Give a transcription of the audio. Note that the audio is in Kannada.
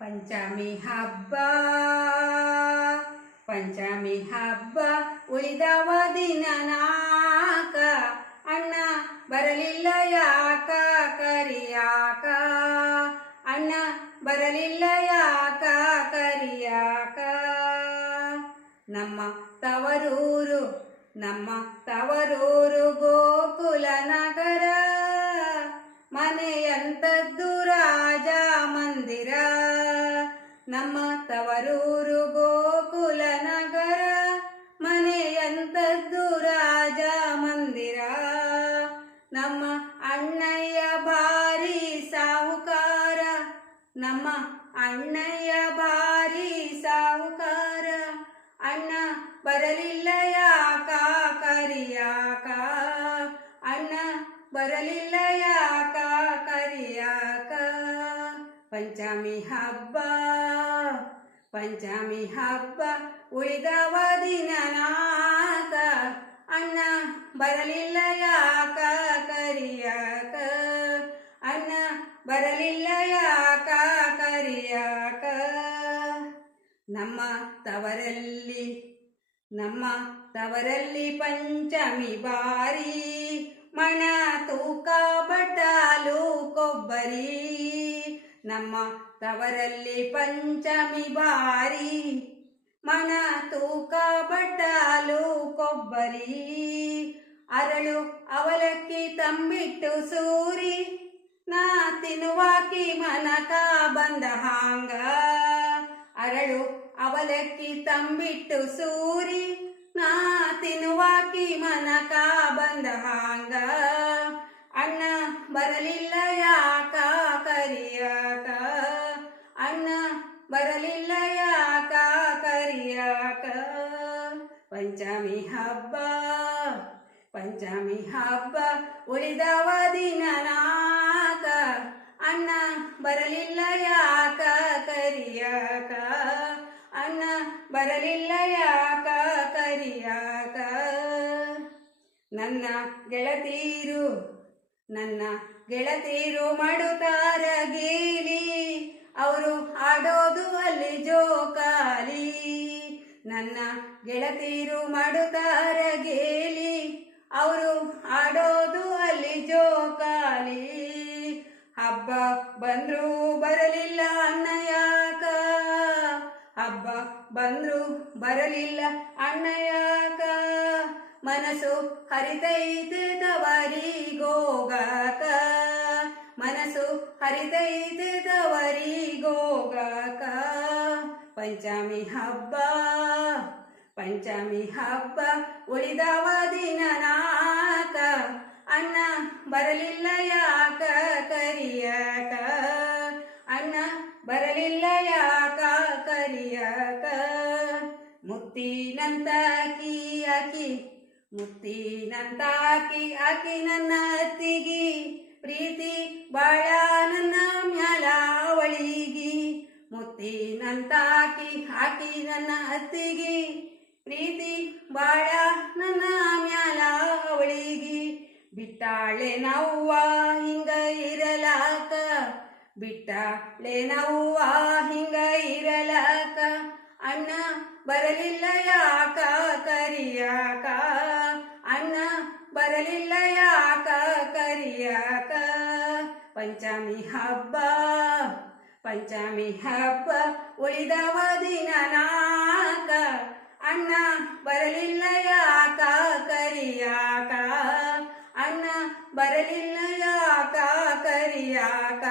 ಪಂಚಮಿ ಹಬ್ಬ ಪಂಚಮಿ ಹಬ್ಬ ಉಳಿದವ ದಿನ ನಾಕ ಅಣ್ಣ ಬರಲಿಲ್ಲ ಯಾಕ ಕರಿಯಾಕ ಅಣ್ಣ ಬರಲಿಲ್ಲ ಯಾಕ ಕರಿಯಾಕ ನಮ್ಮ ತವರೂರು ಗೋಕುಲ ನಗರ ಮನೆಯಂತದ್ದು ರಾಜ ಮಂದಿರ ನಮ್ಮ ತವರೂರು ಗೋಕುಲ ನಗರ ಮನೆಯಂತದ್ದು ರಾಜ ಮಂದಿರ ನಮ್ಮ ಅಣ್ಣಯ್ಯ ಭಾರಿ ಸಾಹುಕಾರ ನಮ್ಮ ಅಣ್ಣಯ್ಯ ಭಾರಿ ಸಾಹುಕಾರ ಅಣ್ಣ ಬರಲಿಲ್ಲ ಯಾಕ ಕರಿಯಾಕ ಅಣ್ಣ ಬರಲಿಲ್ಲ ಯಾಕ ಕರಿಯಾಕ ಪಂಚಮಿ ಹಬ್ಬ ಉಳಿದವ ದಿನ ನಾಕ ಅಣ್ಣ ಬರಲಿಲ್ಲ ಯಾಕ ಕರಿಯಾಕ ಅಣ್ಣ ಬರಲಿಲ್ಲ ಯಾಕ ಕರಿಯಾಕ ನಮ್ಮ ತವರಲ್ಲಿ ಪಂಚಮಿ ಬಾರಿ ಮಣ ತೂಕ ಬಟಾಲು ಕೊಬ್ಬರಿ ನಮ್ಮ ತವರಲ್ಲಿ ಪಂಚಮಿ ಬಾರಿ ಮಣ ತೂಕ ಬಟಾಲು ಕೊಬ್ಬರಿ ಅರಳು ಅವಲಕ್ಕಿ ತಂಬಿಟ್ಟು ಸೂರಿ ನಾ ತಿನ್ನುವಾಕಿ ಮನಕ ಬಂದ ಹಾಂಗ ಅರಳು ಅವಲಕ್ಕಿ ತಂಬಿಟ್ಟು ಸೂರಿ ನಾ ತಿನ್ನುವಾಕಿ ಮನಕ ಬಂದ ಹಾಂಗ ಅಣ್ಣ ಬರಲಿಲ್ಲ ಯಾಕ ಕರಿಯಾಕ ಅಣ್ಣ ಬರಲಿಲ್ಲ ಯಾಕ ಕರಿಯಾಕ ಪಂಚಮಿ ಹಬ್ಬ ಉಳಿದವ ದಿನ ನಾಕ ಅಣ್ಣ ಬರಲಿಲ್ಲ ಯಾಕ ಕರಿಯಾಕ ಅಣ್ಣ ಬರಲಿಲ್ಲ ಯಾಕ ಕರಿಯಾಕ ನನ್ನ ಗೆಳತೀರು ಮಾಡುತ್ತಾರ ಗೇಲಿ ಅವರು ಆಡೋದು ಅಲ್ಲಿ ಜೋಕಾಲಿ ನನ್ನ ಗೆಳತೀರು ಮಾಡುತ್ತಾರ ಗೇಲಿ ಅವರು ಆಡೋದು ಅಲ್ಲಿ ಜೋಕಾಲಿ ಹಬ್ಬ ಬಂದ್ರು ಬರಲಿಲ್ಲ ಅಣ್ಣ ಯಾಕ ಹಬ್ಬ ಬಂದ್ರು ಬರಲಿಲ್ಲ ಅಣ್ಣ ಯಾಕ ಮನಸ್ಸು ಹರಿತೈತೆ ತವರಿಗೋಗಾಕ ಮನಸ್ಸು ಹರಿತೈತೆ ತವರಿಗೋಗಾಕ ಪಂಚಮಿ ಹಬ್ಬ ಉಳಿದವ ದಿನ ನಾಕ ಅಣ್ಣ ಬರಲಿಲ್ಲ ಯಾಕ ಕರಿಯಾಕ ಅಣ್ಣ ಬರಲಿಲ್ಲ ಯಾಕ ಕರಿಯಾಕ ಮುತ್ತಿನಂತಾಕಿ ಆಕಿ ನನ್ನ ಅತ್ತಿಗಿ ಪ್ರೀತಿ ಬಾಳ ನನ್ನ ಮ್ಯಾಲ ಅವಳಿಗಿ ಮುತ್ತಿನಂತಾಕಿ ಆಕಿ ನನ್ನ ಅತ್ತಿಗಿ ಪ್ರೀತಿ ಬಾಳ ನನ್ನ ಮ್ಯಾಲ ಅವಳಿಗಿ ಬಿಟ್ಟಾಳೆ ನವ್ವ ಹಿಂಗ ಇರಲಾಕ ಬಿಟ್ಟಾಳೆ ನವ್ವ ಹಿಂಗ ಇರಲಾಕ ಅಣ್ಣ ಬರಲಿಲ್ಲ ಯಾಕ ಕರಿಯಾಕ ಅಣ್ಣ ಬರಲಿಲ್ಲ ಯಾಕ ಕರಿಯಾಕ ಪಂಚಮಿ ಹಬ್ಬ ಉಳಿದವ ದಿನ ನಾಕ ಅಣ್ಣ ಬರಲಿಲ್ಲ ಯಾಕ ಕರಿಯಾಕ ಅಣ್ಣ ಬರಲಿಲ್ಲ ಯಾಕ ಕರಿಯಾಕ